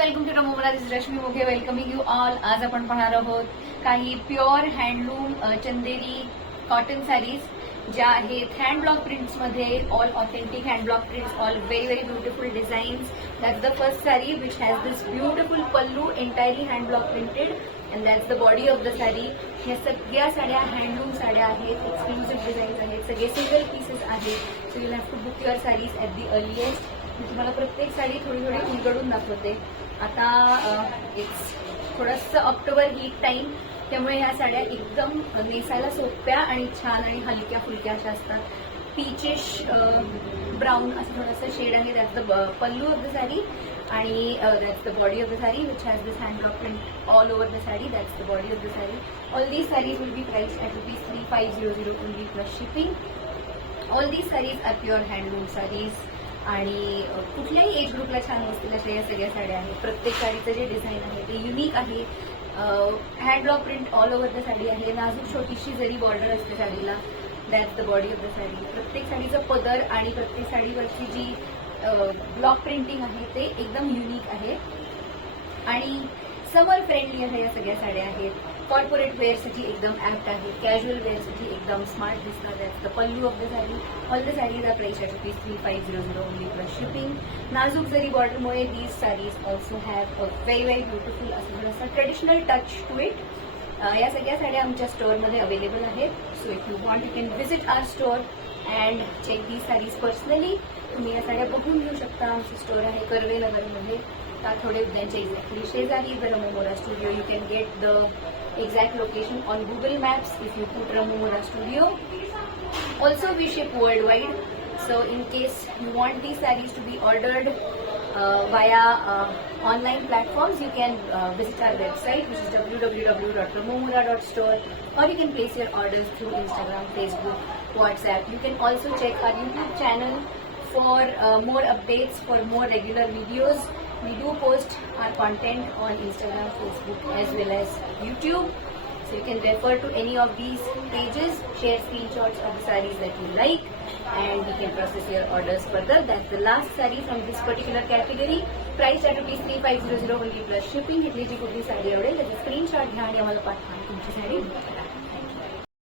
Welcome to Ramola. This Rashmi Moghe welcoming you all. आज आपण पाहणार आहोत काही pure handloom Chanderi cotton saris ज्या आहेत हँड ब्लॉक प्रिंट्स मध्ये. All authentic hand block prints, all very very beautiful designs. That's the first sari which has this beautiful pallu entirely hand block printed and that's the body of the sari. ह्या सगळ्या साड्या handloom साड्या आहेत, exclusive designs आहेत, सगळे single pieces आहेत. So you have to book your saris at the earliest. मी तुम्हाला प्रत्येक साडी थोडी थोडी उलगडून दाखवते. आता इट्स थोडंसं ऑक्टोबर हीट टाईम, त्यामुळे ह्या साड्या एकदम नेसायला सोप्या आणि छान आणि हलक्या फुलक्या अशा असतात. पीचिश ब्राऊन असं थोडंसं शेड आहे. That's the pallu of the sari आणि that's the body of the sari which has this hand block print all over the sari. That's the body of the sari. All these saris will be price at ₹3500 only plus shipping. All these saris are pure handloom saris आणि कुठल्याही age ग्रुपला छान असतील अशा या सगळ्या साड्या आहेत. प्रत्येक साडीचं जे डिझाईन आहे ते युनिक आहे. Hand block print all over the sari आहे. नाजूक छोटीशी जरी बॉर्डर असते साडीला. That's the body of the sari. प्रत्येक साडीचं पदर आणि प्रत्येक साडीवरची जी ब्लॉक प्रिंटिंग आहे ते एकदम युनिक आहे आणि समर फ्रेंडली आहे. या सगळ्या साड्या आहेत. कॉर्पोरेट वेअरसाठी एकदम ॲप्ट आहे. कॅज्युअल वेअरसाठी एकदम स्मार्ट दिसतात. That's the pallu of the sari. All the saris are price at ₹3500 only plus shipping. नाजूक जरी बॉर्डरमुळे these saris also have a very very beautiful असं थोडंसं ट्रेडिशनल टच टू इट. या सगळ्या साड्या आमच्या स्टोअरमध्ये अवेलेबल आहेत. So if you want you can visit our store and check these saris personally. तुम्ही या साड्या बघून घेऊ शकता. आमचं स्टोअर आहे कर्वे नगरमध्ये, ताथोडे उद्यानच्या एक्झॅक्टली शेजारी द रमोमोरा studio. You can get the exact location on Google Maps if you put Ramomora Studio. Also we ship worldwide, so in case you want these sarees to be ordered via online platforms, you can visit our website which is www.ramomora.store, or you can place your orders through Instagram, Facebook, WhatsApp. You can also check our YouTube channel for more updates, for more regular videos. We do post our content on Instagram, Facebook as well as YouTube. So you can refer to any of these pages, share screenshots of the sarees that you like and we can process your orders further. That's the last saree from this particular category. Price at ₹3500 only plus shipping. इथली जी कुठली साडी आवडेल त्याचा screenshot घ्या आणि आम्हाला पाठवा तुमची साडी.